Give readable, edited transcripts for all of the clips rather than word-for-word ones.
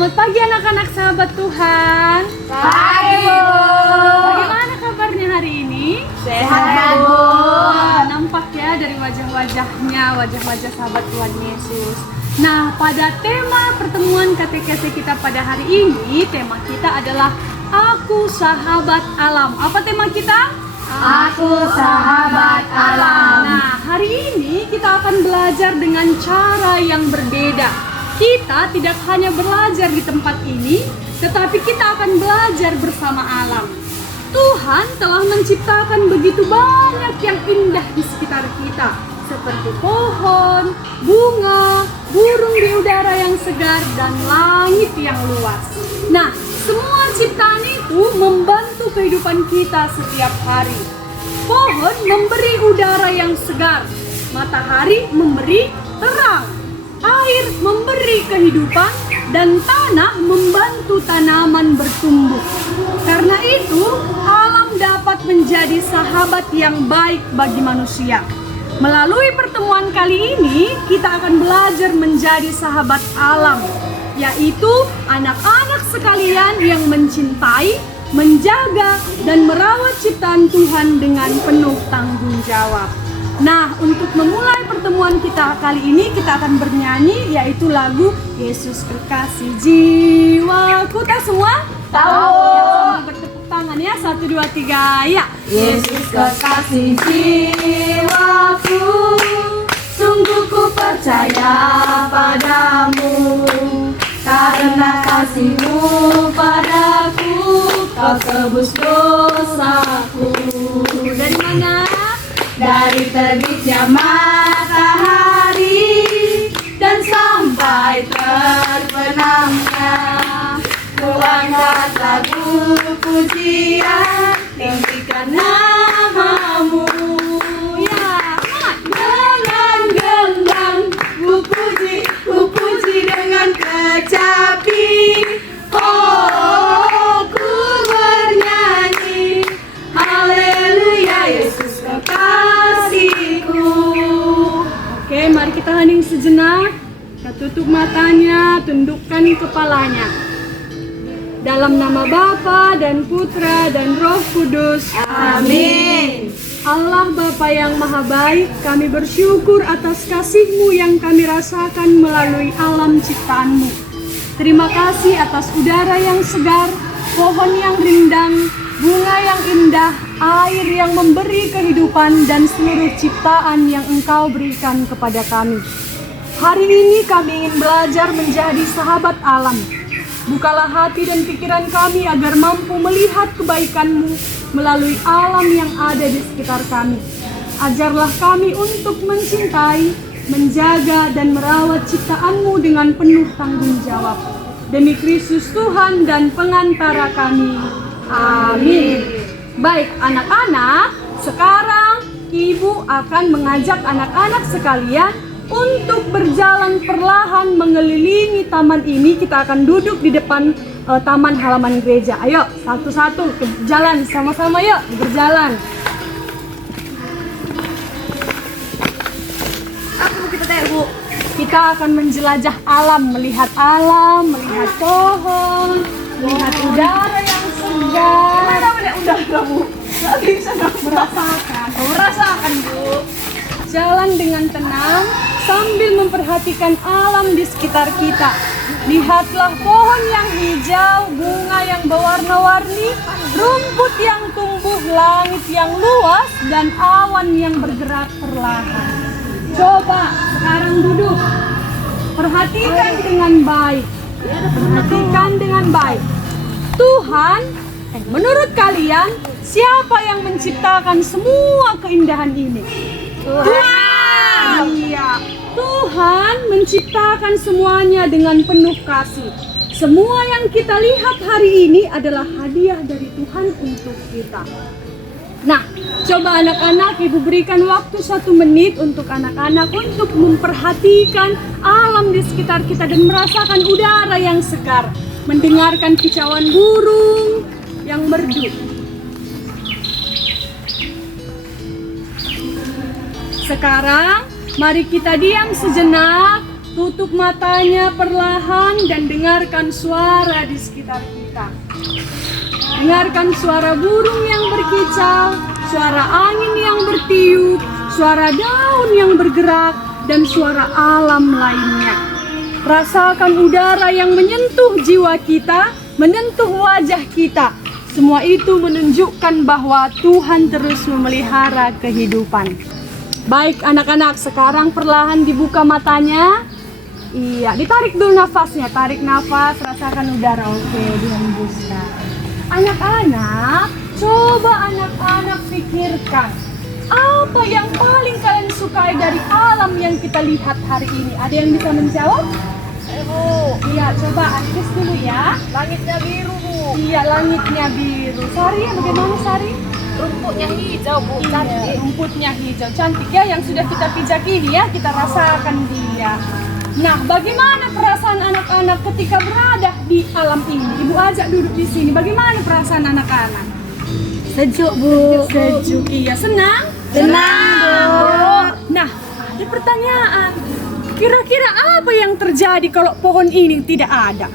Selamat pagi anak-anak sahabat Tuhan. Pagi, Bu. Bagaimana kabarnya hari ini? Sehat, Bu. Nampak ya dari wajah-wajahnya, wajah-wajah sahabat Tuhan Yesus. Nah, pada tema pertemuan KTKT kita pada hari ini, tema kita adalah Aku Sahabat Alam. Apa tema kita? Aku Sahabat Alam. Nah, hari ini kita akan belajar dengan cara yang berbeda. Kita tidak hanya belajar di tempat ini, tetapi kita akan belajar bersama alam. Tuhan telah menciptakan begitu banyak yang indah di sekitar kita, seperti pohon, bunga, burung di udara yang segar, dan langit yang luas. Nah, semua ciptaan itu membantu kehidupan kita setiap hari. Pohon memberi udara yang segar, matahari memberi terang, air memberi kehidupan, dan tanah membantu tanaman bertumbuh. Karena itu, alam dapat menjadi sahabat yang baik bagi manusia. Melalui pertemuan kali ini, kita akan belajar menjadi sahabat alam, yaitu anak-anak sekalian yang mencintai, menjaga, dan merawat ciptaan Tuhan dengan penuh tanggung jawab. Nah, untuk memulai pertemuan kita kali ini, kita akan bernyanyi, yaitu lagu Yesus Kekasih Jiwaku. Tak semua? Tahu. Ya, sama bertepuk tangan ya, 1, 2, 3, ya. Yesus kekasih jiwaku, sungguh ku percaya padamu. Karena kasih-Mu padaku, Kau tebus dosaku. Dari mana? Dari terbitnya matahari dan sampai terbenamnya, ku angkat lagu pujian, tinggikan nama-Mu. Ya, Dengan gendang ku puji dengan kecapi. Oh, ku bernyanyi, haleluya, Yesus kekasihku. Oke, mari kita hening sejenak. Kita tutup matanya, tundukkan kepalanya. Dalam nama Bapa dan Putra dan Roh Kudus. Amin. Allah Bapa yang Maha Baik, kami bersyukur atas kasih-Mu yang kami rasakan melalui alam ciptaan-Mu. Terima kasih atas udara yang segar, pohon yang rindang, bunga yang indah, air yang memberi kehidupan, dan seluruh ciptaan yang Engkau berikan kepada kami. Hari ini kami ingin belajar menjadi sahabat alam. Bukalah hati dan pikiran kami agar mampu melihat kebaikan-Mu melalui alam yang ada di sekitar kami. Ajarlah kami untuk mencintai, menjaga, dan merawat ciptaan-Mu dengan penuh tanggung jawab. Demi Kristus Tuhan dan pengantara kami. Amin. Baik anak-anak, sekarang Ibu akan mengajak anak-anak sekalian untuk berjalan perlahan mengelilingi taman ini. Kita akan duduk di depan taman halaman gereja. Ayo, satu-satu jalan sama-sama, yuk berjalan. Apa kita tanya, Bu? Kita akan menjelajah alam, melihat pohon, melihat udara yang segar. Mana udara, Bu? Nggak bisa Merasakan, Bu. Jalan dengan tenang sambil memperhatikan alam di sekitar kita. Lihatlah pohon yang hijau, bunga yang berwarna-warni, rumput yang tumbuh, langit yang luas, dan awan yang bergerak perlahan. Coba sekarang duduk. Perhatikan dengan baik. Perhatikan dengan baik. Tuhan, menurut kalian, siapa yang menciptakan semua keindahan ini? Tuhan. Iya. Tuhan menciptakan semuanya dengan penuh kasih. Semua yang kita lihat hari ini adalah hadiah dari Tuhan untuk kita. Nah, coba anak-anak, Ibu berikan waktu 1 menit untuk anak-anak untuk memperhatikan alam di sekitar kita dan merasakan udara yang segar, mendengarkan kicauan burung yang merdu. Sekarang, mari kita diam sejenak tutup matanya perlahan dan dengarkan suara di sekitar kita. Dengarkan suara burung yang berkicau, suara angin yang bertiup, suara daun yang bergerak, dan suara alam lainnya. Rasakan udara yang menyentuh jiwa kita, menyentuh wajah kita. Semua itu menunjukkan bahwa Tuhan terus memelihara kehidupan. Baik anak-anak, sekarang perlahan dibuka matanya. Iya, ditarik dulu nafasnya. Tarik nafas, rasakan udara. Oke, dihembuskan. Anak-anak, coba anak-anak pikirkan. Apa yang paling kalian sukai dari alam yang kita lihat hari ini? Ada yang bisa menjawab? Bu, Iya, coba Andres dulu ya. langitnya biru, Bu. Iya, langitnya biru. Sari, bagaimana Sari? Rumputnya hijau, Bu. Iya, rumputnya hijau. Cantik ya, yang sudah kita pijak ini ya, kita rasakan dia. Nah, bagaimana perasaan anak-anak ketika berada di alam ini? Ibu ajak duduk di sini. Bagaimana perasaan anak-anak? Sejuk, Bu. Sejuk. Iya, senang? Senang, Bu. Nah, ada pertanyaan. Kira-kira apa yang terjadi kalau pohon ini tidak ada?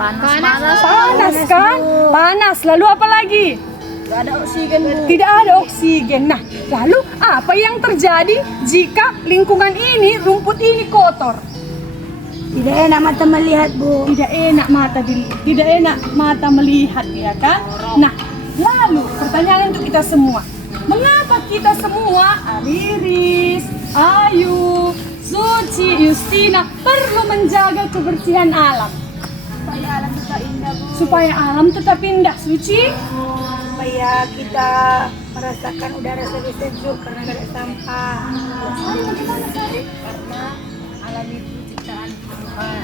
Panas kan? Panas. Lalu apa lagi? Gak ada oksigen, Bu. Tidak ada oksigen. Nah, lalu apa yang terjadi jika lingkungan ini, rumput ini kotor? Tidak enak mata melihat, Bu. Tidak enak mata melihat, ya kan? Nah, lalu pertanyaan untuk kita semua. Mengapa kita semua, Ariris, Ayu, Suci, Justina, perlu menjaga kebersihan alam? Supaya alam tetap indah, Bu. Supaya alam tetap indah, Suci? Supaya kita merasakan udara lebih sejuk karena gak ada sampah. Sari, bagaimana Sari? Karena alam itu ciptaan Tuhan.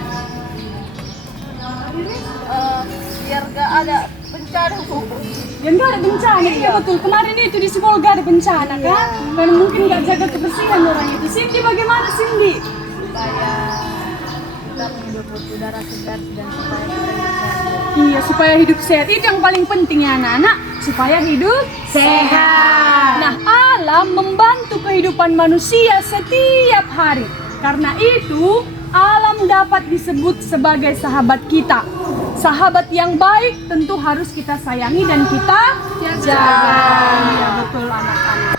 Ariris? Biar gak ada bencana, Bu. Yang gak ada bencana, iya betul. Kemarin itu di Sumol gak ada bencana kan? Karena mungkin gak jaga kebersihan orang itu. Cindy bagaimana Cindy? Supaya kita menghirup udara segar dan supaya kita hidup sehat. Iya, supaya hidup sehat. Itu yang paling penting ya anak-anak. Supaya hidup Sehat. Nah, alam membantu kehidupan manusia setiap hari. Karena itu, alam dapat disebut sebagai sahabat kita. Sahabat yang baik tentu harus kita sayangi dan kita jaga. Iya, betul anak-anak.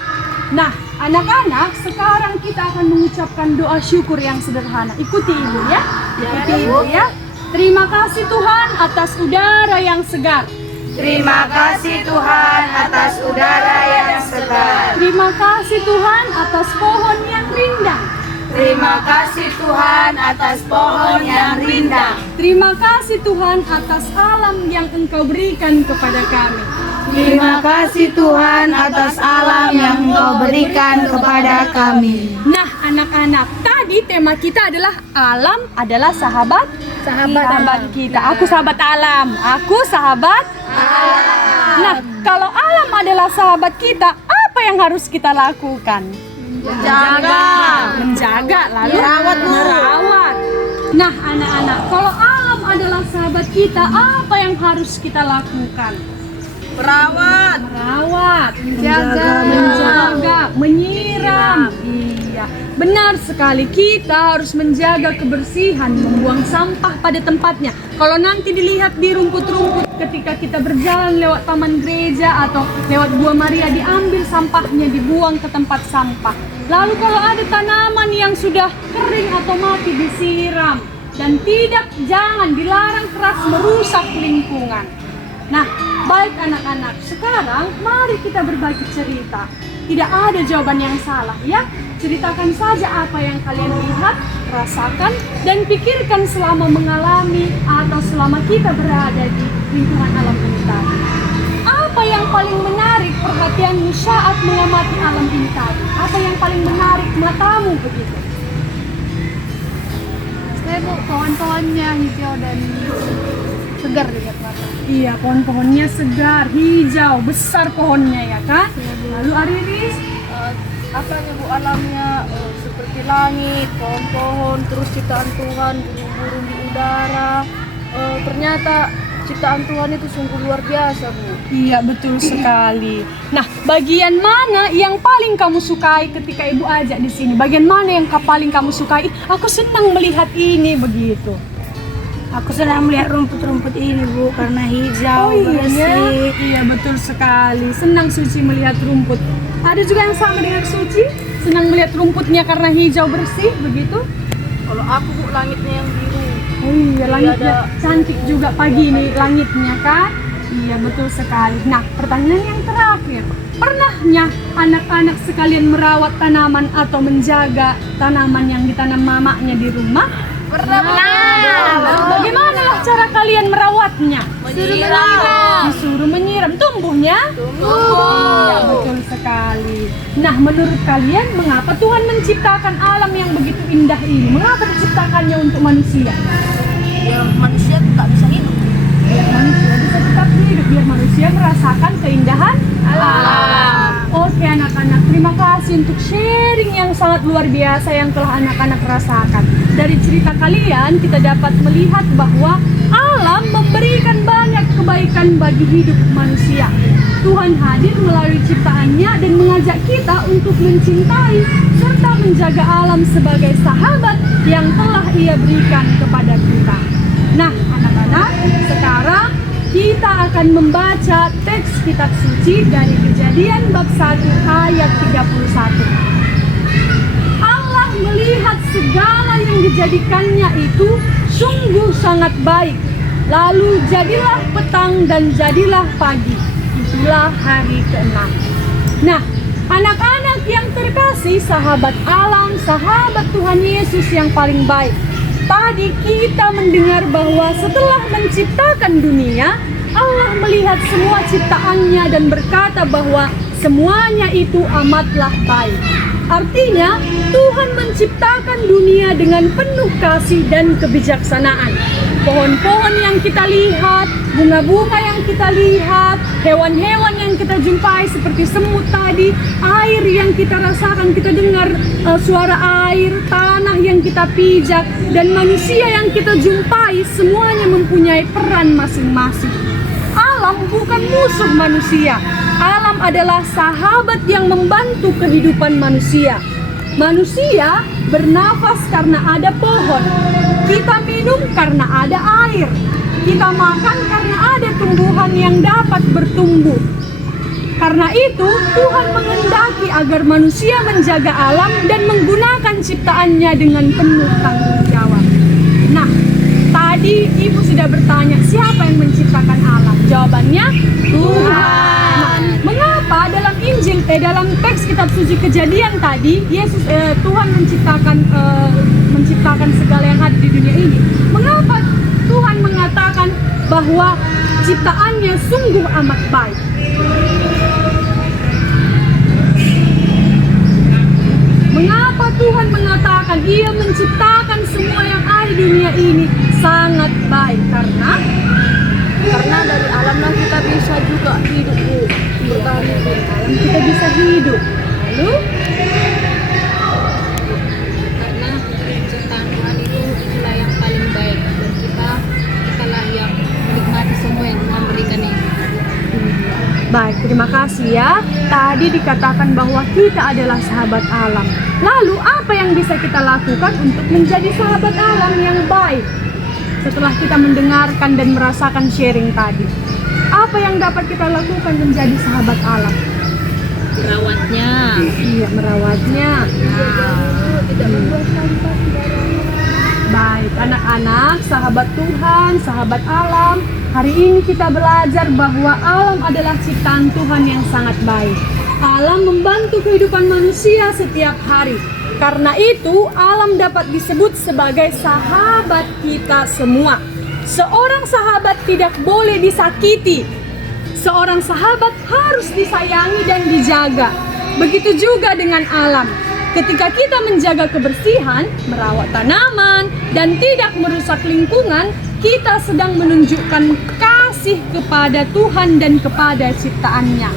Nah, anak-anak, sekarang kita akan mengucapkan doa syukur yang sederhana. Ikuti ibu ya. Ikuti ibu ya. Terima kasih Tuhan atas udara yang segar. Terima kasih Tuhan atas udara yang segar. Terima kasih Tuhan atas pohon yang rindang. Terima kasih Tuhan atas pohon yang rindang. Terima kasih Tuhan atas alam yang Engkau berikan kepada kami. Terima kasih Tuhan atas alam yang Engkau berikan kepada kami. Nah, anak-anak, tadi tema kita adalah alam adalah sahabat kita. Aku sahabat alam. Aku sahabat alam. Nah, kalau alam adalah sahabat kita, apa yang harus kita lakukan? Menjaga, lalu merawat. Nah, anak-anak, kalau alam adalah sahabat kita, apa yang harus kita lakukan? Merawat, menjaga, menyiram. Iya, benar sekali. Kita harus menjaga kebersihan, membuang sampah pada tempatnya. Kalau nanti dilihat di rumput-rumput ketika kita berjalan lewat taman gereja atau lewat Gua Maria, diambil sampahnya, dibuang ke tempat sampah. Lalu kalau ada tanaman yang sudah kering atau mati, disiram. Dan jangan dilarang keras merusak lingkungan. Nah, baik anak-anak, sekarang mari kita berbagi cerita. Tidak ada jawaban yang salah ya. Ceritakan saja apa yang kalian lihat, rasakan, dan pikirkan selama mengalami atau selama kita berada di lingkungan alam ini tadi. Apa yang paling menarik perhatianmu saat mengamati alam ini tadi? Apa yang paling menarik matamu begitu? Saya Bu, pohon-pohonnya hijau dan segar dilihat mata. Iya, pohon-pohonnya segar, hijau, besar pohonnya ya kan? Lalu Ariris, Apanya Bu, alamnya seperti langit, pohon-pohon, terus ciptaan Tuhan, burung-burung di udara. Ternyata ciptaan Tuhan itu sungguh luar biasa Bu. Iya, betul sekali. Nah, bagian mana yang paling kamu sukai ketika Ibu ajak di sini? Bagian mana yang paling kamu sukai? Aku senang melihat ini begitu. Aku senang melihat rumput-rumput ini, Bu, karena hijau, bersih. Iya, betul sekali. Senang Suci melihat rumput. Ada juga yang sama dengan Suci? Senang melihat rumputnya karena hijau bersih, begitu? Kalau aku, Bu, langitnya yang biru. Oh iya, langitnya cantik juga pagi ini langitnya kan? Iya, betul sekali. Nah, pertanyaan yang terakhir. Pernahnya anak-anak sekalian merawat tanaman atau menjaga tanaman yang ditanam mamanya di rumah? Pernah. Bagaimana cara kalian merawatnya? Disuruh menyiram. Tumbuhnya? Iya, betul sekali. Nah, menurut kalian mengapa Tuhan menciptakan alam yang begitu indah ini? Mengapa diciptakannya untuk manusia? Biar manusia tak bisa hidup. Biar manusia bisa tetap hidup, biar manusia merasakan keindahan alam. Oke anak-anak, terima kasih untuk sharing yang sangat luar biasa yang telah anak-anak rasakan. Dari cerita kalian kita dapat melihat bahwa alam memberikan banyak kebaikan bagi hidup manusia. Tuhan hadir melalui ciptaannya dan mengajak kita untuk mencintai serta menjaga alam sebagai sahabat yang telah Ia berikan kepada kita. Nah, anak-anak, sekarang kita akan membaca teks kitab suci dari Kejadian bab 1 ayat 31. Allah melihat segala yang dijadikannya itu sungguh sangat baik. Lalu jadilah petang dan jadilah pagi. Itulah hari ke-6. Nah, anak-anak yang terkasih, sahabat alam, sahabat Tuhan Yesus yang paling baik. Tadi kita mendengar bahwa setelah menciptakan dunia, Allah melihat semua ciptaannya dan berkata bahwa semuanya itu amatlah baik. Artinya, Tuhan menciptakan dunia dengan penuh kasih dan kebijaksanaan. Pohon-pohon yang kita lihat, bunga-bunga yang kita lihat, hewan-hewan yang kita jumpai seperti semut tadi, air yang kita rasakan, kita dengar suara air, tanah yang kita pijak, dan manusia yang kita jumpai, semuanya mempunyai peran masing-masing. Alam bukan musuh manusia. Alam adalah sahabat yang membantu kehidupan manusia. Manusia bernafas karena ada pohon. Kita minum karena ada air. Kita makan karena ada tumbuhan yang dapat bertumbuh. Karena itu, Tuhan menghendaki agar manusia menjaga alam dan menggunakan ciptaannya dengan penuh tanggung jawab. Nah, tadi Ibu sudah bertanya, siapa yang menciptakan alam? Jawabannya, Tuhan. Nah, mengapa dalam Injil, dalam teks kitab suci Kejadian tadi, Tuhan menciptakan segala yang ada di dunia ini? Mengapa Tuhan mengatakan bahwa ciptaannya sungguh amat baik? Mengapa Tuhan mengatakan Ia menciptakan semua yang ada di dunia ini sangat baik? Karena dari alamlah kita bisa juga hidup, Bu. dari alam kita bisa hidup. Lalu Karena ciptaan Tuhan itu itulah yang paling baik dan kitalah yang menikmati semua yang Tuhan berikan ini. baik, terima kasih ya. Tadi dikatakan bahwa kita adalah sahabat alam. Lalu apa yang bisa kita lakukan untuk menjadi sahabat alam yang baik? Setelah kita mendengarkan dan merasakan sharing tadi, apa yang dapat kita lakukan menjadi sahabat alam? Merawatnya. Iya, merawatnya. Tidak membuang sampah sembarangan. Baik, anak-anak, sahabat Tuhan, sahabat alam, hari ini kita belajar bahwa alam adalah ciptaan Tuhan yang sangat baik. Alam membantu kehidupan manusia setiap hari. Karena itu, alam dapat disebut sebagai sahabat kita semua. Seorang sahabat tidak boleh disakiti. Seorang sahabat harus disayangi dan dijaga. Begitu juga dengan alam. Ketika kita menjaga kebersihan, merawat tanaman, dan tidak merusak lingkungan, kita sedang menunjukkan kasih kepada Tuhan dan kepada ciptaannya.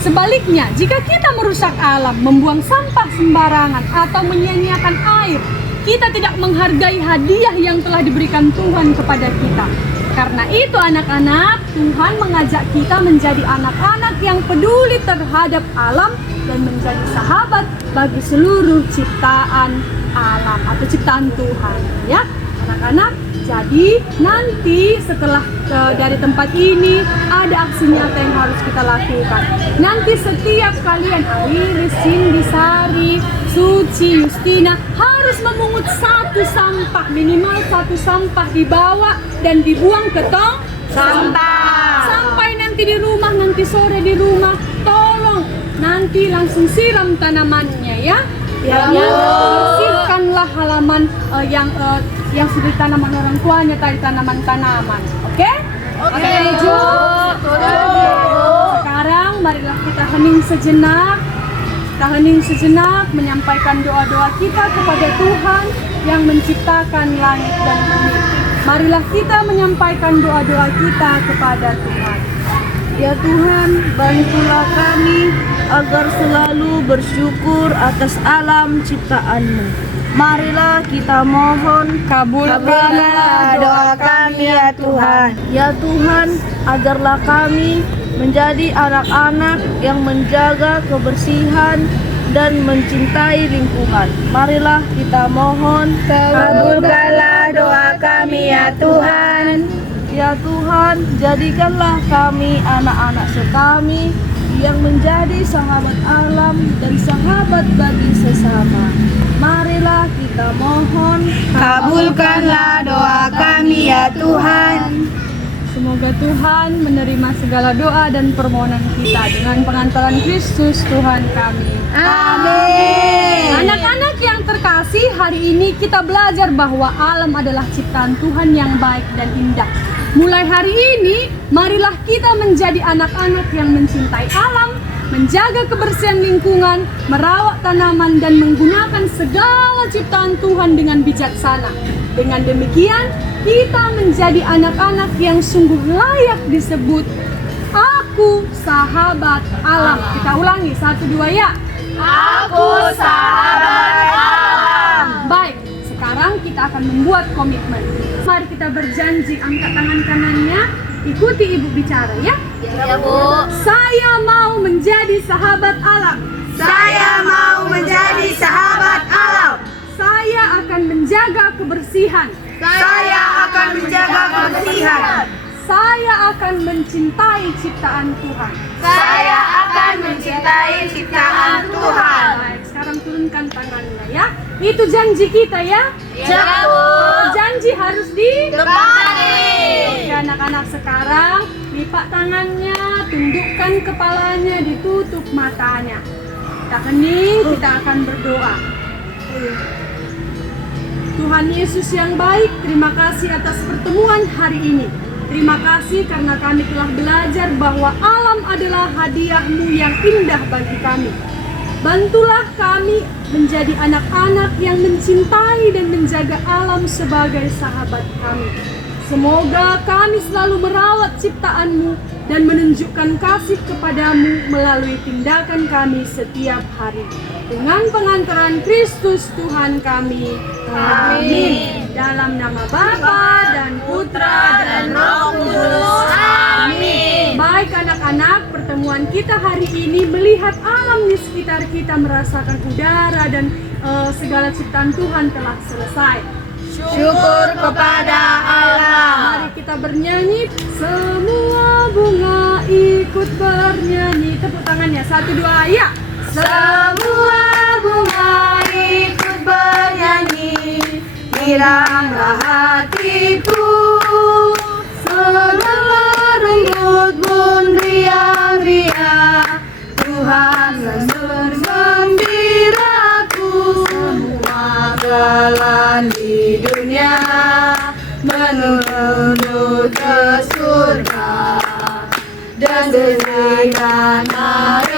Sebaliknya, jika kita merusak alam, membuang sampah sembarangan, atau menyia-nyiakan air, kita tidak menghargai hadiah yang telah diberikan Tuhan kepada kita. Karena itu anak-anak, Tuhan mengajak kita menjadi anak-anak yang peduli terhadap alam dan menjadi sahabat bagi seluruh ciptaan alam atau ciptaan Tuhan, ya anak-anak. Jadi nanti setelah dari tempat ini ada aksi nyata yang harus kita lakukan. Nanti setiap kalian, Iris, Cindy, Sari, Suci, Justina harus memungut satu sampah, minimal satu sampah dibawa dan dibuang ke tong sampah. Sampai nanti di rumah, nanti sore di rumah, tolong nanti langsung siram tanamannya, ya. Bersihkanlah halaman yang sudah tanaman orang tuanya, tadi tanaman-tanaman. Oke? Oke, Jo. Sekarang marilah kita hening sejenak. Kita hening sejenak menyampaikan doa-doa kita kepada Tuhan yang menciptakan langit dan bumi. Marilah kita menyampaikan doa-doa kita kepada Tuhan. Ya Tuhan, bantulah kami agar selalu bersyukur atas alam ciptaan-Mu. Marilah kita mohon, kabulkanlah doa kami ya Tuhan. Ya Tuhan, ajarlah kami menjadi anak-anak yang menjaga kebersihan dan mencintai lingkungan. Marilah kita mohon, kabulkanlah doa kami ya Tuhan. Ya Tuhan, jadikanlah kami anak-anak sekami yang menjadi sahabat alam dan sahabat bagi sesama. Marilah kita mohon, kabulkanlah doa kami ya Tuhan. Semoga Tuhan menerima segala doa dan permohonan kita dengan pengantaran Kristus Tuhan kami. Amin. Anak-anak yang terkasih, hari ini kita belajar bahwa alam adalah ciptaan Tuhan yang baik dan indah. Mulai hari ini, marilah kita menjadi anak-anak yang mencintai alam, menjaga kebersihan lingkungan, merawat tanaman, dan menggunakan segala ciptaan Tuhan dengan bijaksana. Dengan demikian, kita menjadi anak-anak yang sungguh layak disebut aku sahabat alam. Kita ulangi, 1, 2 ya. Aku sahabat alam. Baik, sekarang kita akan membuat komitmen. Mari kita berjanji, angkat tangan kanannya, ikuti ibu bicara ya. Ya Bu. Saya mau menjadi sahabat alam. Saya mau menjadi sahabat alam. Saya akan menjaga kebersihan. Saya akan menjaga kebersihan. Saya akan mencintai ciptaan Tuhan. Saya akan mencintai ciptaan Tuhan. Baik, sekarang turunkan tangannya ya. Itu janji kita ya. Ya Bu. Janji harus Tepati. Oke anak-anak, sekarang lipat tangannya, tundukkan kepalanya, ditutup matanya. Kita hening, kita akan berdoa. Tuhan Yesus yang baik, terima kasih atas pertemuan hari ini. Terima kasih karena kami telah belajar bahwa alam adalah hadiah-Mu yang indah bagi kami. Bantulah kami menjadi anak-anak yang mencintai dan menjaga alam sebagai sahabat kami. Semoga kami selalu merawat ciptaan-Mu dan menunjukkan kasih kepadamu melalui tindakan kami setiap hari. Dengan pengantaran Kristus Tuhan kami. Amin. Dalam nama Bapa dan Putra dan Roh Kudus. Amin. Baik anak-anak, pertemuan kita hari ini melihat alam di sekitar kita, merasakan udara dan segala ciptaan Tuhan telah selesai. Syukur kepada Allah. Mari kita bernyanyi. Semua bunga ikut bernyanyi. Tepuk tangannya, 1, 2 ya. Semua bunga ikut bernyanyi, giranglah hatiku. Segala rumput pun riang-riang, Tuhan bergembiraku. Semua jalan di dunia menuju ke surga, dan dengan hari